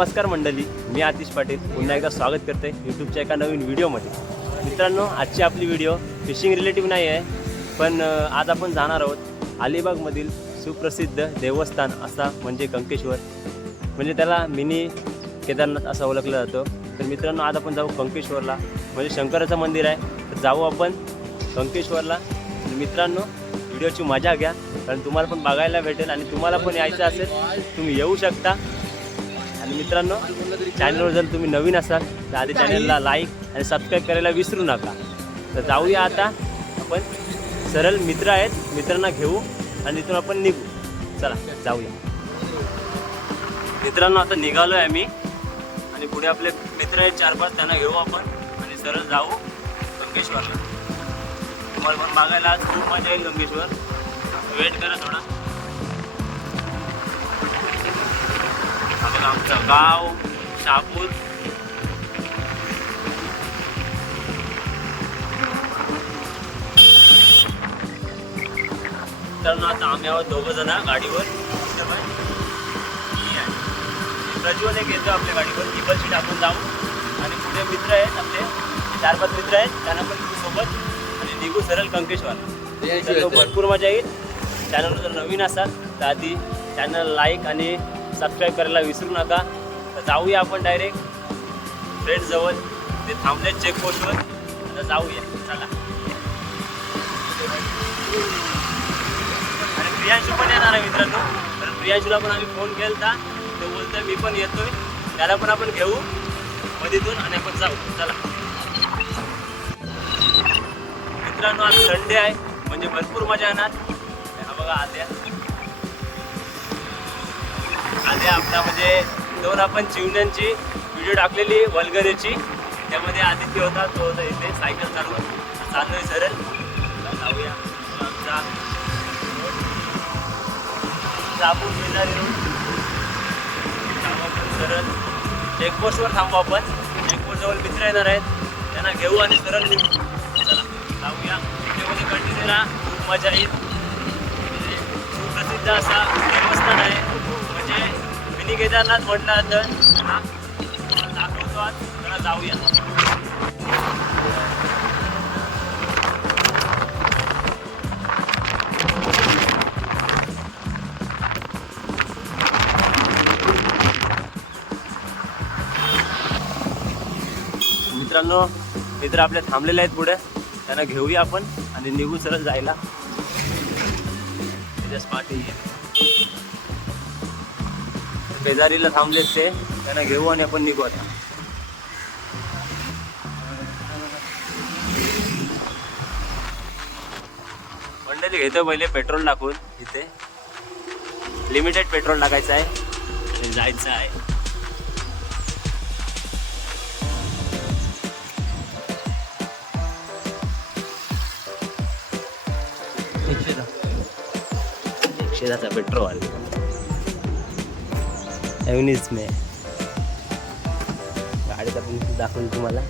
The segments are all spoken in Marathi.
नमस्कार मंडळी, मी आतिश पाटील पुन्हा एकदा स्वागत करते यूट्यूबच्या एका नवीन व्हिडिओमध्ये. मित्रांनो, आजची आपली व्हिडिओ फिशिंग रिलेटिव्ह नाही आहे, पण आज आपण जाणार आहोत अलिबागमधील सुप्रसिद्ध देवस्थान असा म्हणजे कंकेश्वर, म्हणजे त्याला मिनी केदारनाथ असं ओळखलं जातं. तर मित्रांनो, आज आपण जाऊ कंकेश्वरला, म्हणजे शंकराचं मंदिर आहे. तर जाऊ आपण कंकेश्वरला. मित्रांनो, व्हिडिओची मजा घ्या, कारण तुम्हाला पण बघायला भेटेल आणि तुम्हाला पण यायचं असेल तुम्ही येऊ शकता. आणि मित्रांनो, चॅनलवर जर तुम्ही नवीन असाल तर आधी चॅनलला लाईक आणि सबस्क्राईब करायला विसरू नका. तर जाऊया आता आपण. सरळ मित्र आहेत, मित्रांना घेऊ आणि तिथून आपण निघू. चला जाऊया. मित्रांनो, आता निघालो आहे आम्ही आणि पुढे आपले मित्र आहेत 4-5, त्यांना घेऊ आपण आणि सरळ जाऊ कंकेश्वरला. तुम्हाला पण बघायला आज खूप मजा येईल कंकेश्वर. वेट करा थोडा. आमचं गाव शहापूर. तर आता आम्ही आहोत 2 जण गाडीवर. प्रज्वल एक येतो आपल्या गाडीवर. टिबल सीट आपण जाऊ आणि पुढे मित्र आहेत आपले 4-5 मित्र आहेत, त्यांना पण सोबत आणि निघू सरळ कंकेश्वर. भरपूर मजा येईल. चॅनलवर जर नवीन असाल तर आधी चॅनल लाईक आणि सबस्क्राईब करायला विसरू नका. तर जाऊया आपण डायरेक्ट फ्रेंड्सजवळ. ते थांबले चेकपोस्टवर. आता जाऊया, चला. आणि प्रियांशू पण येणार आहे मित्रांनो. तर प्रियांशूला पण आम्ही फोन केला होता, तो बोलतोय मी पण येतोय. त्याला पण आपण घेऊ मधीतून आणि आपण जाऊ. चला मित्रांनो, आज संडे आहे म्हणजे भरपूर मजा येणार. हा बघा आद्या आपला म्हणजे 2 आपण चिवण्यांची व्हिडिओ टाकलेली वल्गरेची, त्यामध्ये आदित्य होता. तो होता इथे सायकल चालवत. चाललोय सरळ. जाऊया आमचा शहापूर शेजारी रोड. आपण सरळ चेकपोस्टवर थांबू. आपण चेकपोस्टजवळ मित्र येणार आहेत, त्यांना घेऊ आणि सरळ निघू. चला जाऊया. व्हिडिओमध्ये कंटिन्यू राहा, खूप मजा येईल. सुप्रसिद्ध असा देवस्थान आहे, म्हणजे मिनी केदारनाथ म्हटलं तर दाखवतो आज. चला जाऊया. मित्रांनो, मित्र आपले थांबलेले आहेत पुढे, त्यांना घेऊया आपण आणि निघू सरळ जायला. शेजारीला थांबलेत ते, त्यांना घेऊ आणि आपण निघू आता. मंडळी, घेतो पहिले पेट्रोल टाकून. इथे लिमिटेड पेट्रोल टाकायचं आहे आणि जायचं आहे. एकशे पेट्रोल एवनीच में गाडीत आपण दाखवून तुम्हाला.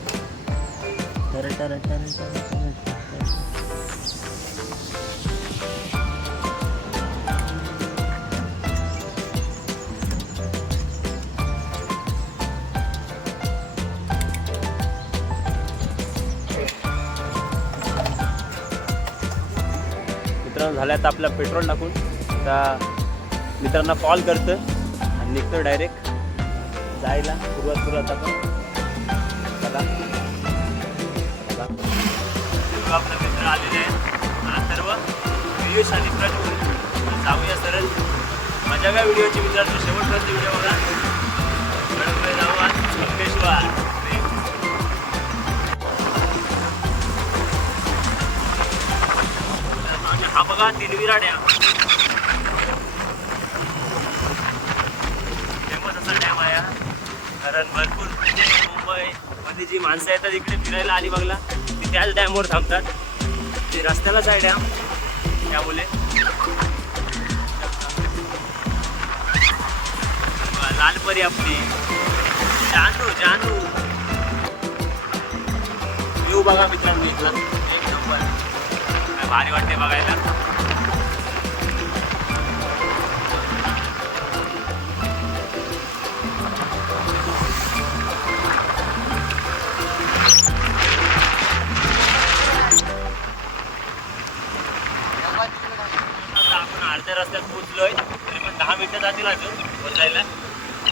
मित्रांनो, झालं आता आपला पेट्रोल टाकून. आता मित्रांना कॉल करतं आणि निघतो डायरेक्ट जायला. सुरुवात आपण. चला आपला मित्र आलेले आहेत सर्व, पियुष आणि प्रज्वल. जाऊया सरळ. मजा काय व्हिडिओची मित्रांनो, शेवटपर्यंत व्हिडिओ बघा. जाऊ आज कंकेश्वर. हा बघा 3 विराड्या. फेमस असा डॅम आहे, कारण भरपूर म्हणजे मुंबईमध्ये जी माणसं येतात इकडे फिरायला अलिबागला, ती त्याच डॅमवर थांबतात. ते रस्त्यालाच आहे डॅम, त्यामुळे. लालपरी आपली जानू व्ह्यू बघा मित्रांनो. इथला एक नंबर, भारी वाटते बघायला. अर्ध्या रस्त्यात पोहोचलोय, तरी पण 10 मिनिटं जातील अजून पोहोचायला.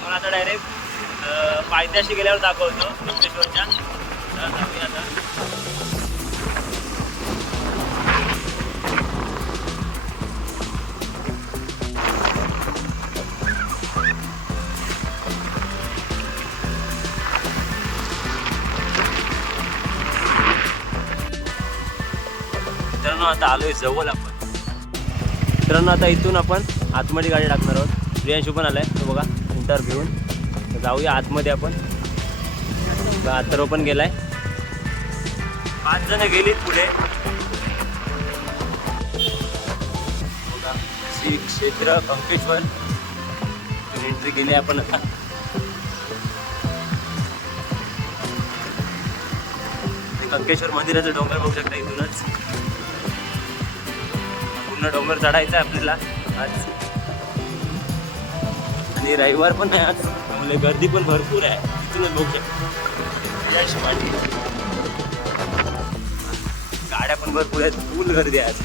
पण आता डायरेक्ट पायथ्याशी गेल्यावर दाखवतो मुक्तेश्वरच्या. चला जाऊया आता. मित्रांनो आता आलोय जवळ आपण. मित्रांनो आता इथून आपण आतमध्ये गाडी टाकणार आहोत. प्रियांशू पण आलाय तो बघा इंटर घेऊन. तर जाऊया आतमध्ये आपण. अथर्व पण गेलाय. 5 जण गेलीत पुढे. श्री क्षेत्र कंकेश्वर एंट्री केली आपण आता. कंकेश्वर मंदिराचं डोंगर बघू शकता इथूनच. पूर्ण डोंगर चढायचं आहे आपल्याला आज. आणि रविवार पण आहे आज, त्यामुळे गर्दी पण भरपूर आहे. इथूनच बघू शकता. गाड्या पण भरपूर आहेत. फुल गर्दी आहे आज.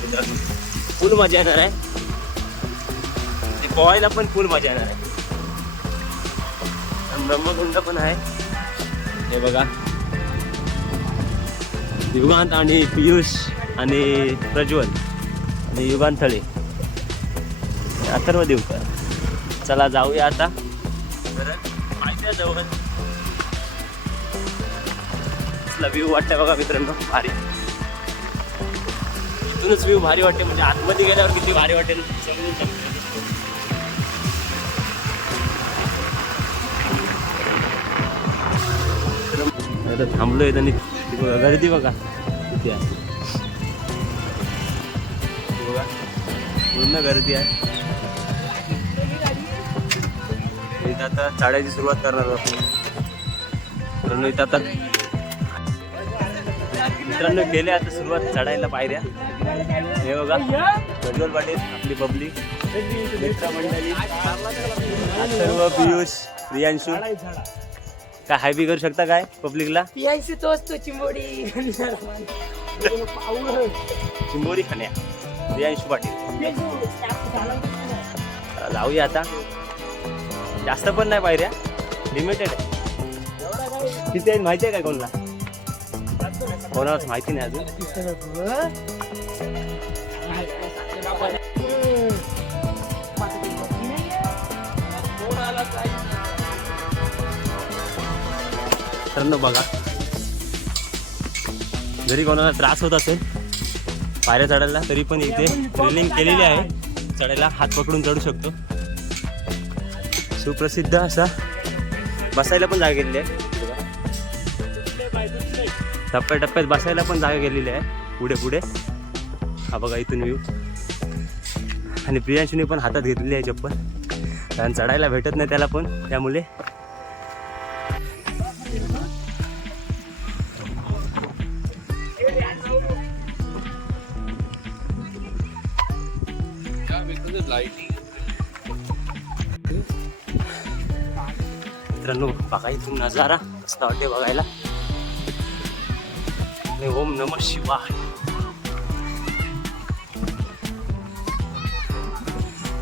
फुल मजा येणार आहे. पोहायला पण फुल मजा येणार आहे. ब्रह्मकुंड पण आहे हे बघा. युगांत आणि पियुष आणि प्रज्वल आणि युगांत थळे अथर्व देवकर. चला जाऊया आता जवळ. व्ह्यू वाटतंय बघा मित्रांनो भारी. इथूनच व्ह्यू भारी वाटते. म्हणजे आतमध्ये गेल्यावर किती भारी वाटेल समजून शकतो. आता थांबलोय आणि गर्दी बघा किती आहे. बघा पूर्ण गर्दी आहे. इथं आता चढायची सुरुवात करणार आहोत. इथं आता मित्रांनो केले आता सुरुवात चढायला पायऱ्या. हे बघा प्रज्वल पाटील आपली पब्लिक मित्रमंडळी अथर्व पियुष प्रियांशू. काय हाय बी करू शकता काय पब्लिकला? पियांशू तोच तो चिंबोडी चिंबोरी खाण्या प्रियांशू पाटील. जाऊया आता. जास्त पण नाही पायऱ्या, लिमिटेड आहे. किती आहेत माहिती आहे काय कोणाला? कोणालाच माहिती नाही अजून. तर बघा जरी कोणाला त्रास होत असेल पायऱ्या चढायला तरी पण इथे रेलिंग केलेली आहे. चढायला हात पकडून चढू शकतो. सुप्रसिद्ध असा बसायला पण जागा केलेली आहे. टप्प्याटप्प्यात बसायला पण जागा केलेली आहे पुढे पुढे. हा बघा इथून व्ह्यू. आणि प्रियांशूने पण हातात घेतलेली आहे चप्पल, कारण चढायला भेटत नाही त्याला पण, त्यामुळे मित्रांनो बघा इथून नजारा मस्त वाटते बघायला. ओम नमः शिवाय.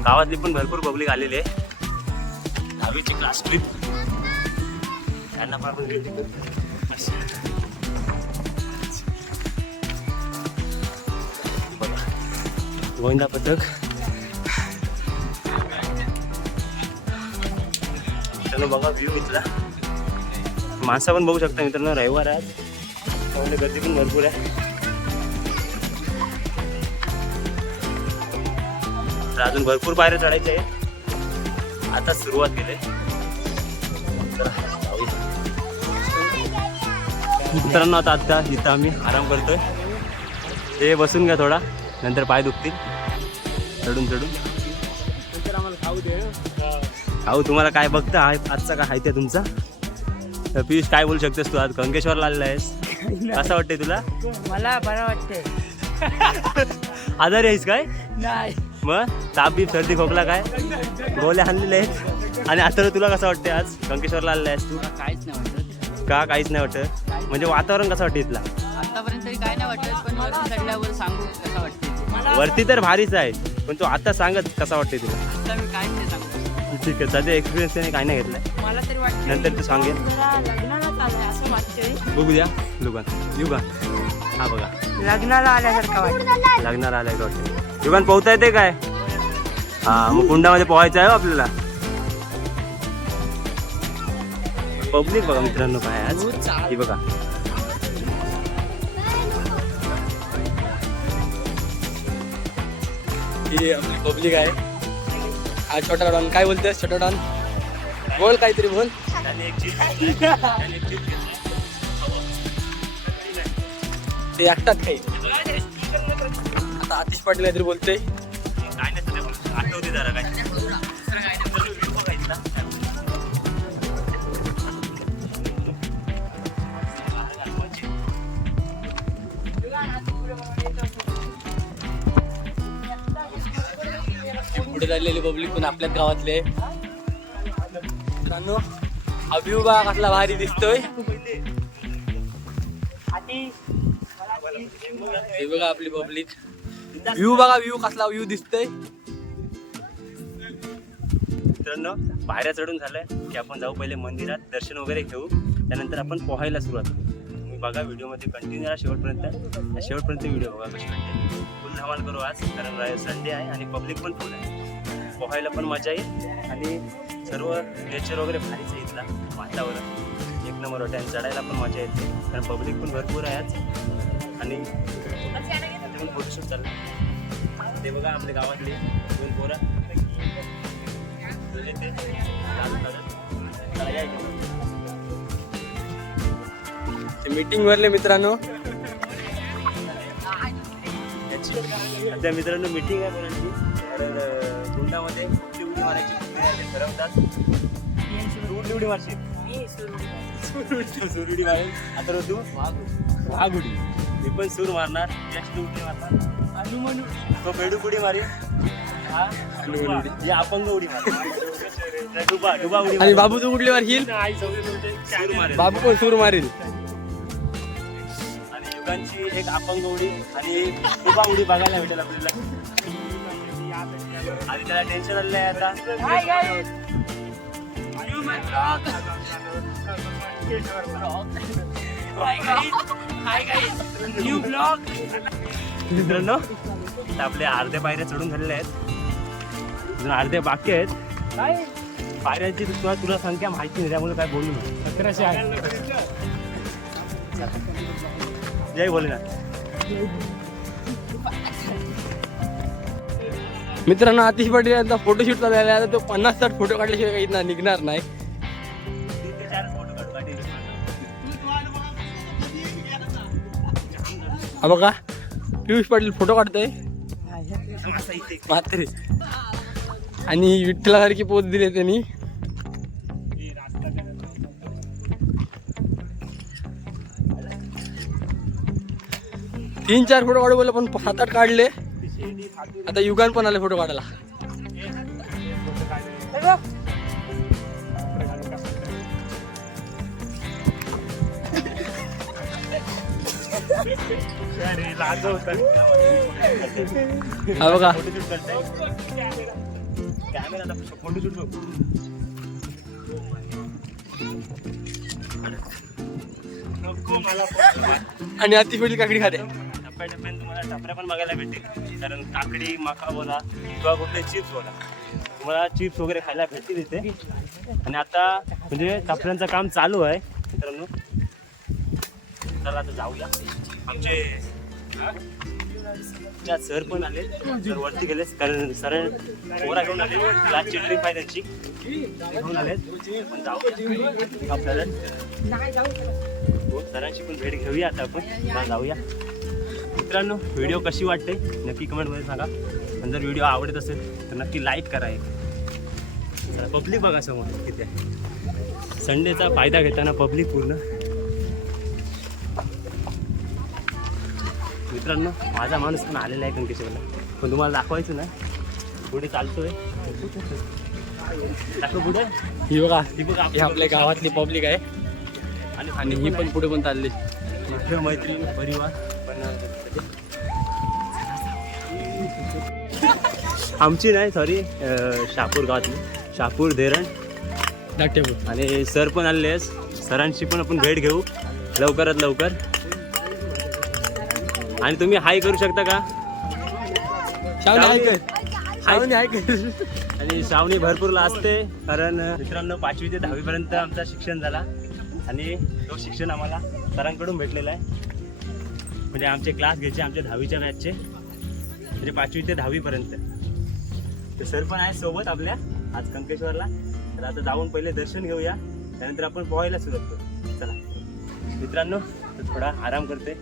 गावातली पण भरपूर पब्लिक आलेली आहे. 10वीची क्लास ट्रिप त्यांना पण आपण भेट देतो. गोविंदा पथक. मित्रांनो बघा व्ह्यू इथला. माणसं पण बघू शकता मित्रांनो. रविवार आहे त्यामुळे गर्दी पण भरपूर आहे. तर अजून भरपूर पायऱ्या चढायचे आहे. आता सुरुवात केली. मित्रांनो आता इथं आम्ही आराम करतोय. हे बसून घ्या थोडा, नंतर पाय दुखतील चढून चढून. खाऊ तुम्हाला काय बघता आजचा काय आहे त्या तुमचा? तर पियुष काय बोलू शकतेस तू? आज कंकेश्वरला आलेला आहेस, कसं वाटतंय तुला? मला बरं वाटतंय. आजारी आहेस काय? नाही. मग ताप बीप सर्दी खोकला काय गोळ्या आणलेल्या आहेत? आणि आता तुला कसं वाटतंय आज कंकेश्वरला आलेला आहेस तू? काहीच नाही वाटत. का काहीच नाही वाटत? म्हणजे वातावरण कसं वाटतं इथला? आतापर्यंत तरी काय नाही वाटत, पण वरती चढल्यावर सांगू कसं वाटतं. वरती तर भारीच आहे. पण तू आता सांगत कसा वाटते तुला. आता मी काय नाही सांगतो. ठीक आहे, सध्या एक्सपिरियन्स त्याने काय नाही घेतलाय. मला तरी वाटतं नंतर तू सांगेल. लग्नाला चाललंय असं वाटतंय. बघू द्या दुकान येऊ का. हा बघा लग्नाला आल्यासारखं वाटतं. लग्नाला आलाय का वाटतं. दुकान पोहता येते काय. हा मग कुंडामध्ये पोहायचं आहे हो आपल्याला. पब्लिक बघा मित्रांनो काय आज ही बघा. ही आपली पब्लिक आहे. हा छोटा डॉन काय बोलतोय. छोटा डॉन बोल काहीतरी बोल. ते एकटात काही. आता आतिश पाटील काहीतरी बोलतोय. आठवते जरा काय. पुढे चाललेली पब्लिक पण आपल्याच गावातले. मित्रांनो हा व्ह्यू बघा कसला भारी दिसतोय. हे बघा आपली पब्लिक. व्ह्यू बघा व्ह्यू कसला व्ह्यू दिसतोय. मित्रांनो पायऱ्या चढून झालंय की आपण जाऊ पहिले मंदिरात दर्शन वगैरे घेऊ. त्यानंतर आपण पोहायला सुरुवात करू. तुम्ही बघा व्हिडिओमध्ये कंटिन्यू राहा शेवटपर्यंत व्हिडिओ बघा कशी वाटते. फुल धमाल करू आज कारण संडे आहे आणि पब्लिक पण फुल आहे. पोहायला पण मजा येईल आणि सर्व नेचर वगैरे भारीच आहे. इथला वातावरण एक नंबर वाटते आणि चढायला पण मजा येते कारण पब्लिक पण भरपूर आहे आज. आणि पण फोटोशूट चाललं. ते बघा आपल्या गावातले 2 पोरं मीटिंग वरले मित्रांनो. त्या मित्रांनो मीटिंग आहे मुलांची. तर कुंडामध्ये कुठली उडी मारायची कुठली ठरवतात. कुठली उडी मारशील. सूर मारेल. आता तू वाघ उडी. मी पण सूर मारणार. जास्त उडी मारणार. तो बेडूक उडी मारेल. अपंग उडी मारेल. डुबा उडी. आणि बाबू तू कुठली मारशील. सूर मारेल. बाबू पण सूर मारेल. आणि युगांची एक अपंग उडी आणि डुबा उडी बघायला भेटेल आपल्याला. आणि त्याला टेन्शन आलेलं आहे आता. मित्रांनो आपले अर्ध्या पायऱ्या चढून झालेल्या आहेत. अजून अर्ध्या बाकी आहेत. पायऱ्यांची तुला संख्या माहिती नाही त्यामुळे काय बोलू नये. 1100 आहे. जय भोलेनाथ. मित्रांनो आतिश पाटील यांचा फोटोशूट झालेला आहे. तो 50-60 फोटो काढल्याशिवाय काही इथं निघणार नाही. हा बघा पियुष पाटील फोटो काढतोय म्हात्रे. आणि विठ्ठलासारखी पोच दिली त्यांनी. तीन चार फोटो काढू बोलले पण 7-8 काढले. आता युगान पण आले फोटो काढायला. हा बघा फोटोशूट आणि आतिश पाटील काकडी खाते. टप्प्याटप्प्याने तुम्हाला टपऱ्या पण बघायला भेटतील. कारण काकडी मका बोला किंवा कुठले चिप्स बोला तुम्हाला चिप्स वगैरे खायला भेटतील इथे. आणि आता म्हणजे टपऱ्यांचं काम चालू आहे मित्रांनो. चला आता जाऊया. आमचे सर पण आले. सर वरती गेले कारण सर पोरा घेऊन आले. क्लासची ट्रिप आहे त्यांची घेऊन आले. पण जाऊ आपल्याला सरांची पण भेट घेऊया आता आपण. जाऊया मित्रांनो. व्हिडिओ कशी वाटते नक्की कमेंटमध्ये सांगा. आणि जर व्हिडिओ आवडत असेल तर नक्की लाईक करा. एक पब्लिक बघा समोर किती आहे. संडेचा फायदा घेताना पब्लिक पूर्ण. मित्रांनो माझा माणूस पण आलेला आहे कंकेश्वरला. पण तुम्हाला दाखवायचं ना पुढे चालतोय. दाखव पुढे. ही बघा ही बघा ही आपल्या गावातली पब्लिक आहे. आणि ही पण पुढे पण चालली. मित्र मैत्रीण परिवार पण आमची नाही सॉरी शहापूर गावातली शहापूर धरण दाटेपूर. आणि सर पण आलेले आहेत. सरांची पण आपण भेट घेऊ लवकरात लवकर. आणि तुम्ही हाय करू शकता का? श्रावणी हाय कर. श्रावणी हाय कर. आणि श्रावणी भरपूर असते कारण मित्रांनो 5वी ते 10वी पर्यंत आमचं शिक्षण झाला आणि तो शिक्षण आम्हाला सरांकडून भेटलेला आहे. म्हणजे आमचे क्लास घ्यायचे आमच्या 10वीच्या बॅचचे म्हणजे 5वी ते 10वी पर्यंत. ते सर पण आहे सोबत आपल्या आज कंकेश्वरला. तर आता जाऊन पहिले दर्शन घेऊया त्यानंतर आपण पोहायला सुरुवात करू. चला मित्रांनो थोडा आराम करते.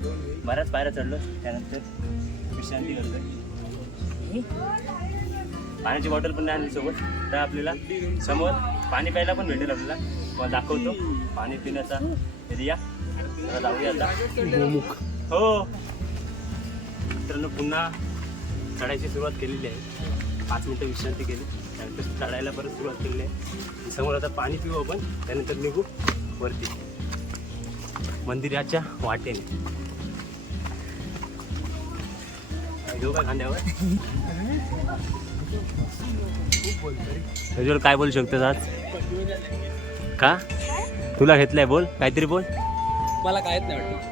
बऱ्याच पायऱ्या चढलो त्यानंतर विश्रांती करतोय. पाण्याची बॉटल पण नाही आणली सोबत. तर आपल्याला समोर पाणी प्यायला पण भेटेल. आपल्याला मला दाखवतो पाणी पिण्याचा एरिया. जाऊया आता. गोमुख. हो मित्रांनो पुन्हा चढायची सुरुवात केलेली आहे. 5 मिनिटं विश्रांती केली त्यानंतर चढायला परत सुरुवात केलेली आहे. समोर आता पाणी पिऊ आपण त्यानंतर निघू वरती मंदिराच्या वाटेने. घेऊ का खांद्यावर? प्रज्वल काय बोलू शकतोस आज? का तुला घेतलंय? बोल काहीतरी बोल. मला काहीच नाही वाटत.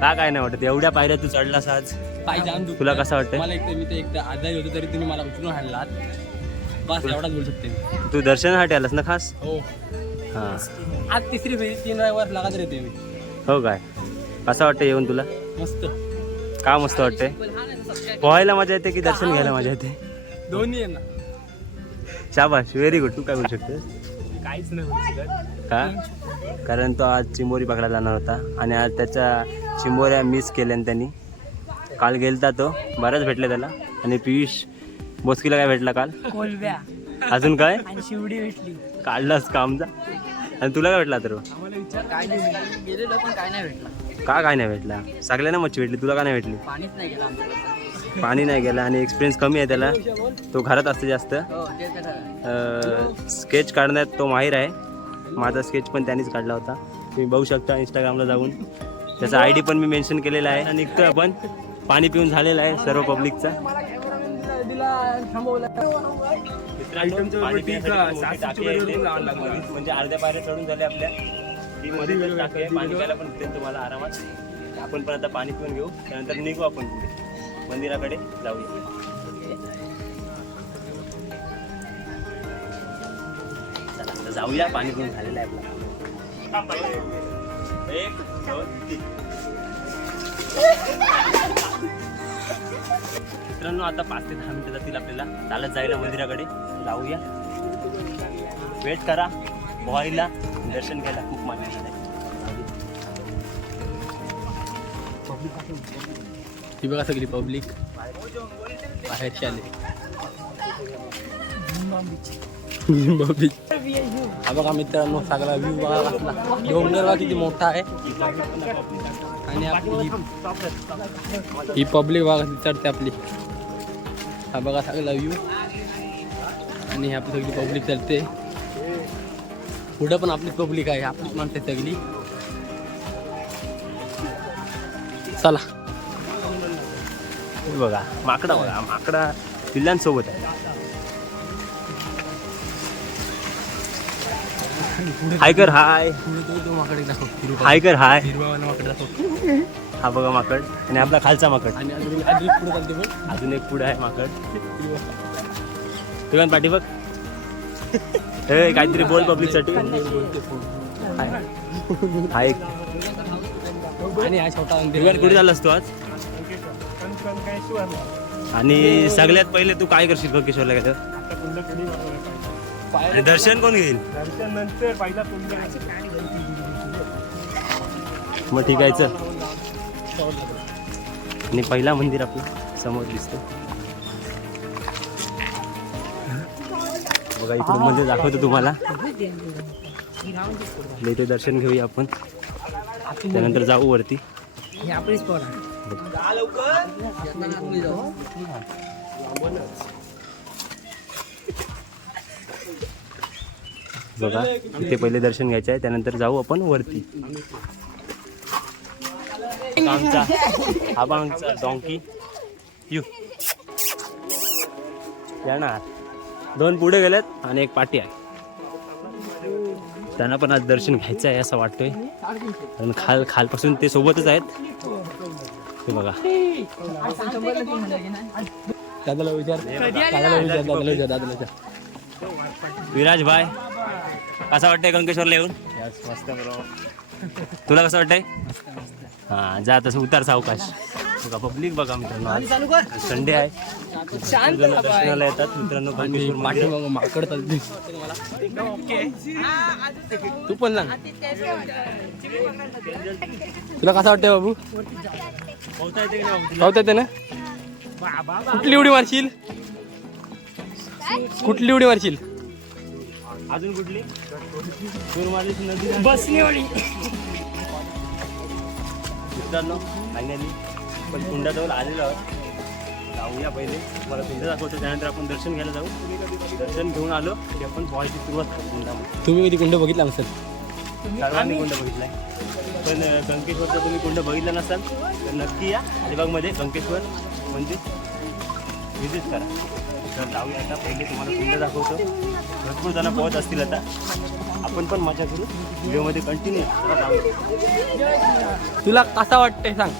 का काय नाही वाटत? एवढ्या पायऱ्या तू चढलास आज. पाय जाम दुखतोय. तुला कसं वाटतंय? मला मी ते एकदा आजारी होतो तरी तुम्ही मला उचलून आणलात. बस एवढाच बोलू शकते मी. तू दर्शनासाठी आलास ना खास? हो. हां आज तिसरी फेरी 3 वर्ष लागत येते मी. हो काय? कसं वाटतं येऊन तुला? मस्त. का मस्त वाटतंय? पोहायला मजा येते की दर्शन घ्यायला मजा येते? दोन्ही आहे ना. शाबाश व्हेरी गुड. तू काय बोलू शकतोस? काहीच नाही बोलू शकत. का? कारण तो आज चिंबोरी पकडायला जाणार होता आणि आज त्याच्या चिंबोऱ्या मिस केल्याने त्यांनी. काल गेलता तो बराच भेटले त्याला. आणि पियुष बोसकीला काय भेटला काल? कोलब्या अजून काय आणि शिवडी भेटली. काढलास कामचा. आणि तुला काय भेटला तर? काय नाही गेलेलो पण काय नाही भेटला. का काय नाही भेटला? सगळ्यांना मच्छी भेटली तुला का नाही भेटली? पाणीच नाही गेलं आमच्याकडे. पाणी नाही गेलं आणि एक्सपिरियन्स कमी आहे त्याला. तो घरात असते जास्त. हो ते तर खरं. स्केच काढण्यात तो माहीर आहे. माझा स्केच पण त्यांनीच काढला होता. तुम्ही बघू शकता इंस्टाग्रामला जाऊन. त्याचा ID पण मी मेन्शन केलेला आहे. आणि निघतोय आपण. पाणी पिऊन झालेलं आहे सर्व पब्लिकचा. मित्रांनो पाणी पिण्यासाठी मोठी टाकी आहे इथे. म्हणजे अर्ध्या पायऱ्या चढून झाल्या आपल्या. ही मध्ये टाकी आहे. पाणी प्यायला पण भेटेल तुम्हाला आरामात. आपण पण आता पाणी पिऊन घेऊ त्यानंतर निघू आपण पुढे मंदिराकडे जाऊया. चला आता जाऊया. पाणी पिऊन झालेलं आहे आपलं. 1 2 3. मित्रांनो आता 5 ते 10 मिनिटं जातील आपल्याला चालत जायला मंदिराकडे. जाऊया. वेट करा पोहायला दर्शन घ्यायला खूप मजा येणार आहे. ही बघा सगळी पब्लिक बाहेरची आले. हा बघा मित्रांनो सगळा व्ह्यू बघा कसला. डोंगर बघा किती मोठा आहे. आणि आपली ही पब्लिक बघा चढते आपली. हा बघा सगळा व्ह्यू आणि ही आपली सगळी पब्लिक चढते. पुढं पण आपलीच पब्लिक आहे. आपलीच माणसं सगळी. चला बघा माकडा. बघा माकडा पिल्लांसोबत आहे. हाय कर हाय. पुढे माकडे दाखव. हाय कर हाय. हिरवावाला माकडे दाखव. हा बघा माकड आणि आपला खालचा माकड. आणि अजून पुढे चालते पण. अजून एक पुढे आहे माकड. तुला पाठी बघ. हे काहीतरी बोल पब्लिकसाठी. हा एक. आणि हा छोटा कुठे झाला असतो आज? आणि सगळ्यात पहिले तू काय करशील कंकेश्वरला गेलं? आणि दर्शन कोण घेईल? मग ठीक आहे चल. आणि पहिला मंदिर आपलं समोर दिसतो बघा. इकडून मंदिर दाखवतो तुम्हाला. इथे दर्शन घेऊया आपण त्यानंतर जाऊ वरती. आपलीच पोर बघा इथे पहिले दर्शन घ्यायचं आहे त्यानंतर जाऊ आपण वरती. आमचा डॉंकी यू येणार. 2 पुढे गेलेत आणि एक पाठी आहे. त्यांना पण आज दर्शन घ्यायचं आहे असं वाटतंय. आणि खालपासून ते सोबतच आहेत. हे बघा. दादाला विचार. विराज भाई कसं वाटतंय गंगेश्वरला येऊन? मस्त बरोबर. तुला कसं वाटतंय? हां जा तसं उतार सावकाश. बघा पब्लिक बघा मित्रांनो, आज संडे आहे. जण दर्शनाला येतात मित्रांनो गंगेश्वर मंदिर. माकड तू पण सांग, तुला कसं वाटतंय बाबू? पावता येते ना? कुठली उडी मारशील? कुठली उडी मारशील? अजून कुठली नदी बसनी उडी. मित्रांनो फायनली पण कुंडाजवळ आलेलो आहोत. जाऊया पहिले, मला कुंड दाखवतो, त्यानंतर आपण दर्शन घ्यायला जाऊ. दर्शन घेऊन आलो की आपण पोहायची सुरुवात करू कुंडामध्ये. तुम्ही कधी कुंड बघितला नसेल? सर्वांनी कुंड बघितलाय, पण गंगेश्वरचा तुम्ही कुंड बघितला नसाल तर नक्की या अलिबागमध्ये गंगेश्वर मंदिर व्हिजिट करा. तर जाऊया आता, पहिले तुम्हाला कुंड दाखवतो. भरपूर जण पोहत असतील आता, आपण पण मजा करू व्हिडिओमध्ये कंटिन्यू. तुला कसा वाटतंय सांग?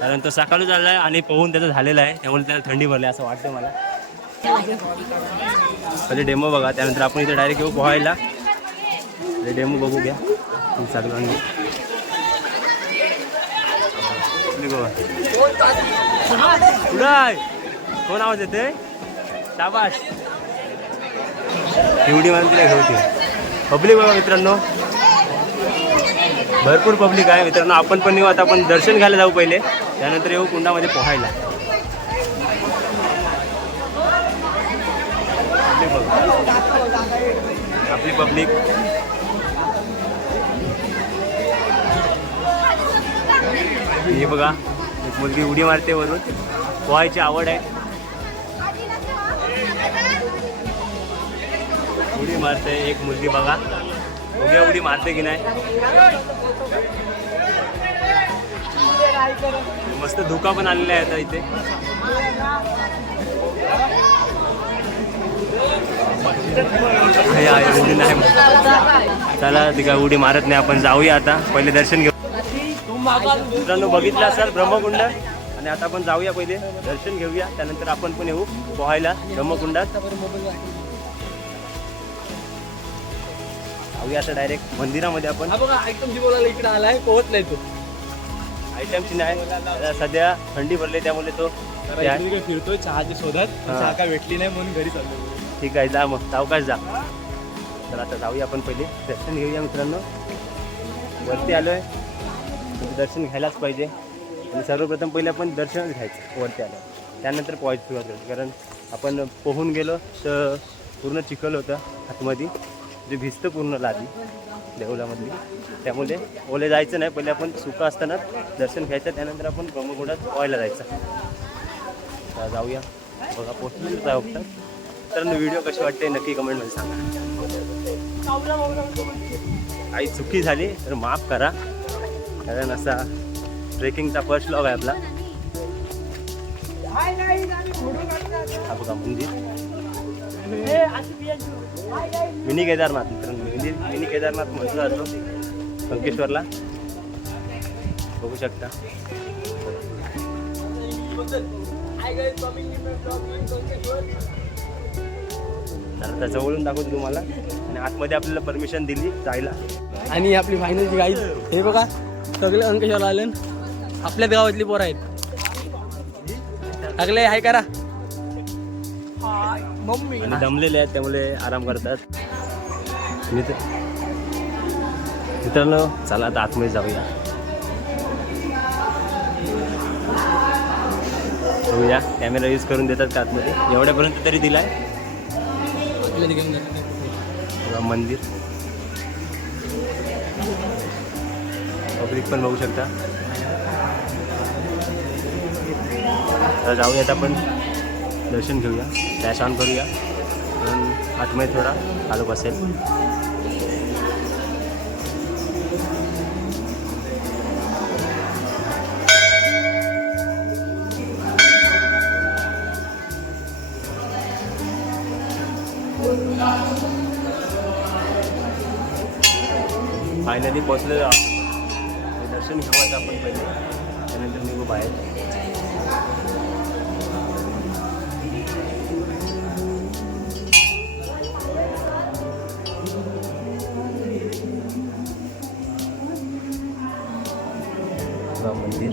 कारण तो सकाळी झाला आहे आणि पोहून त्याचा झालेला आहे, त्यामुळे त्याला थंडी भरली असं वाटतं मला. पहिले डेमो बघा, त्यानंतर आपण इथे डायरेक्ट येऊ पोहायला. डेमो बघू घ्या सगळ्यांनी. पुढं आहे कोण आवाज येते? शाबाश. एवढी मला तिला घेऊती पब्लिक बघा मित्रांनो, भरपूर पब्लिक आहे मित्रांनो. आपण पण येऊ आता, आपण दर्शन घ्यायला जाऊ पहिले, त्यानंतर येऊ कुंडामध्ये पोहायला. आपली पब्लिक हे बघा, एक मुलगी उडी मारते वरून, पोहायची आवड आहे, उडी मारते एक मुलगी बघा. बघूया उडी मारते की नाही. मस्त धोका पण आलेला आहे आता इथे. उडी नाही, चला ती काय उडी मारत नाही. आपण जाऊया आता, पहिले दर्शन घेऊ. मित्रांनो बघितलं असाल ब्रह्मकुंड, आणि आता आपण जाऊया पहिले दर्शन घेऊया, त्यानंतर आपण पण येऊ पोहायला ब्रह्मकुंडात. जाऊया आता डायरेक्ट मंदिरामध्ये आपण. बघा आयटमची बोलायला इकडे आलाय, पोहत नाही तो. आयटमची नाही, सध्या थंडी भरली त्यामुळे तो फिरतोय चहाची शोधात, चहा काय भेटली नाही म्हणून घरी चाललो. ठीक आहे, जा मग सावकाश जा. तर आता जाऊया आपण पहिले दर्शन घेऊया मित्रांनो. वरती आलोय, दर्शन घ्यायलाच पाहिजे. आणि सर्वप्रथम पहिले आपण दर्शनच घ्यायचं वरती आलं, त्यानंतर पोहायची सुरुवात करायची. कारण आपण पोहून गेलो तर पूर्ण चिखल होतं आतमध्ये, जे भिजतं पूर्ण लादी देवलामधली, त्यामुळे ओले जायचं नाही. पहिले आपण सुका असताना दर्शन घ्यायचं, त्यानंतर आपण ब्रह्मकुंडात पोहायला जायचं. तर जाऊया, बघा पोहोचलेलं जाऊ फक्त. तर व्हिडिओ कशी वाटते नक्की कमेंटमध्ये सांगा. काही चुकी झाली तर माफ करा, कारण असा ट्रेकिंगचा फर्स्ट व्लॉग आहे आपला. हा बघा मंदिर, मिनी केदारनाथ मित्रांनो. मिनी केदारनाथ म्हटलं जातो संकेश्वरला, बघू शकता. तर आता जवळून दाखवतो तुम्हाला, आणि आतमध्ये आपल्याला परमिशन दिली जायला. आणि आपली फायनलची गाईड हे बघा, सगळे अंकेश्वरला आले, आपल्याच गावातली पोरं आहेत. सगळे हाय करा. आणि दमलेले आहेत त्यामुळे आराम करतात. मित्रांनो चला आता आतमध्ये जाऊया. बघूया कॅमेरा यूज करून देतात का आतमध्ये, एवढ्यापर्यंत तरी दिलाय. मंदिर पब्लिक पण बघू शकता. आता जाऊयात आपण दर्शन घेऊया, डॅश ऑन करूया, कारण आतमध्ये थोडा आलो बसेल. फायनली पोचलेलो आहोत. दर्शन घेऊयात आपण पहिले, त्यानंतर निघू बाहेर. मंदिर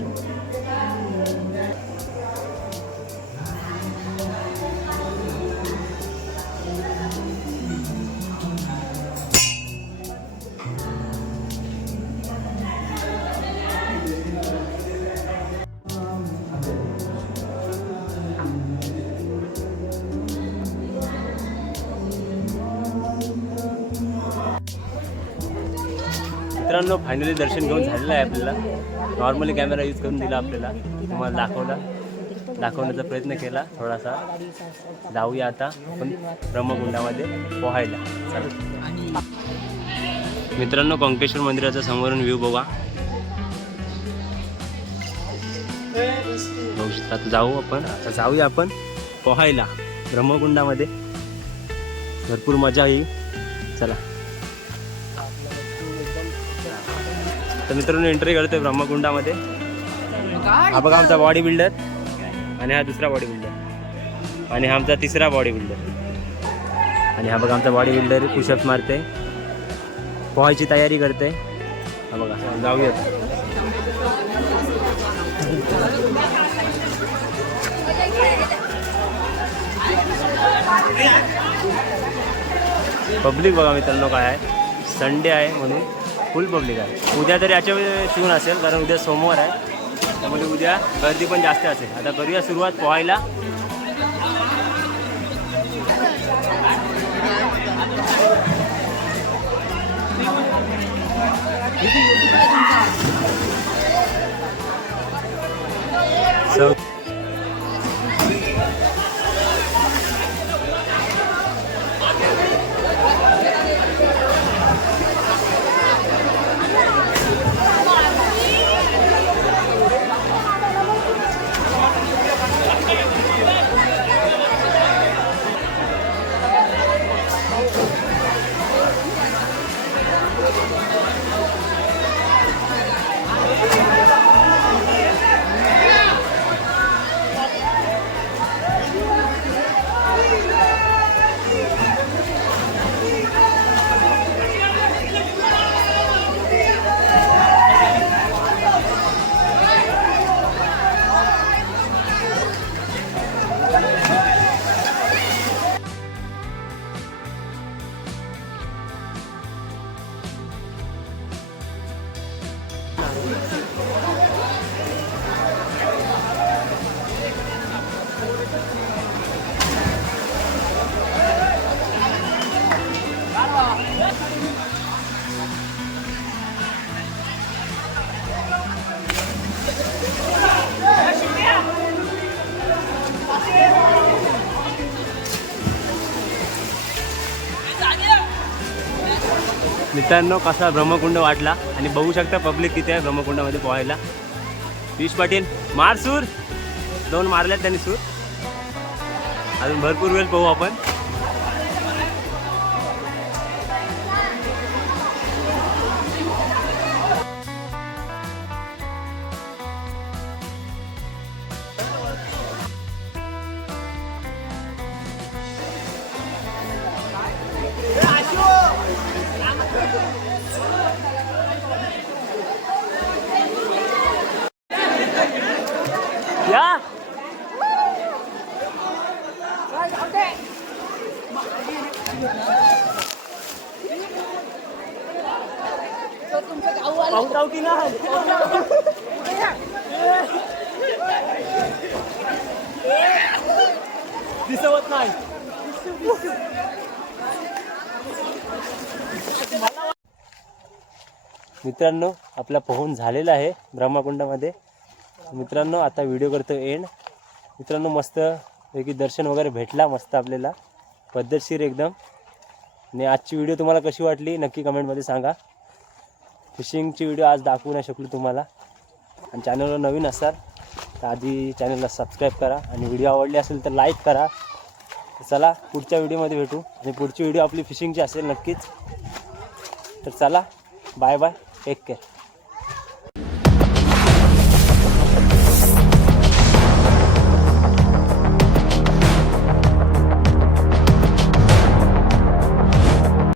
मित्रांनो, फायनली दर्शन घेऊन झालेलं आहे आपल्याला. नॉर्मली कॅमेरा यूज करून दिला आपल्याला, तुम्हाला दाखवण्याचा प्रयत्न केला थोडासा. जाऊया आता आपण ब्रह्मकुंडामध्ये पोहायला. चला मित्रांनो, कंकेश्वर मंदिराचा समोरून व्ह्यू बघा. बघू शकता. आता जाऊया आपण पोहायला ब्रह्मकुंडामध्ये. भरपूर मजा येईल. चला. तर मित्रांनो, एंट्री करतोय ब्रह्मकुंडामध्ये. हा बघा आमचा बॉडी बिल्डर, आणि हा दुसरा बॉडी बिल्डर, आणि हा आमचा तिसरा बॉडी बिल्डर. आणि हा बघा आमचा बॉडी बिल्डर पुशअप मारते, पोहायची तयारी करते. हा बघा. जाऊया. पब्लिक बघा मित्रांनो काय आहे. संडे आहे म्हणून फुल पब्लिक आहे. उद्या तरी याच्या शिवून असेल, कारण उद्या सोमवार आहे, त्यामुळे उद्या गर्दी पण जास्त असेल. आता करूया सुरुवात पोहायला. मित्रांनो, कसा ब्रह्मकुंड वाटला, आणि बघू शकता पब्लिक किती आहे ब्रह्मकुंडामध्ये पोहायला. पियुष पाटील मार सूर. 2 मारल्यात त्यांनी सूर. अजून भरपूर वेळ पोहू आपण. या पाऊस ना दिसवत नाही. मित्रांनो, आपला पोहून झालेला आहे ब्रह्मकुंडामध्ये. मित्रांनो, आता व्हिडिओ करतो एंड. मित्रांनो, मस्त पैकी दर्शन वगैरे भेटला मस्त आपल्याला, पद्धतशीर एकदम. आणि आजची व्हिडिओ तुम्हाला कशी वाटली नक्की कमेंटमध्ये सांगा. फिशिंगची व्हिडिओ आज दाखवू नाही शकलो तुम्हाला. आणि चॅनलवर नवीन असाल तर आधी चॅनलला सबस्क्राईब करा, आणि व्हिडिओ आवडली असेल तर लाईक करा. चला पुढच्या व्हिडिओमध्ये भेटू आणि पुढची व्हिडिओ आपली फिशिंगची असेल नक्कीच. तर चला बाय बाय, टेक केअर.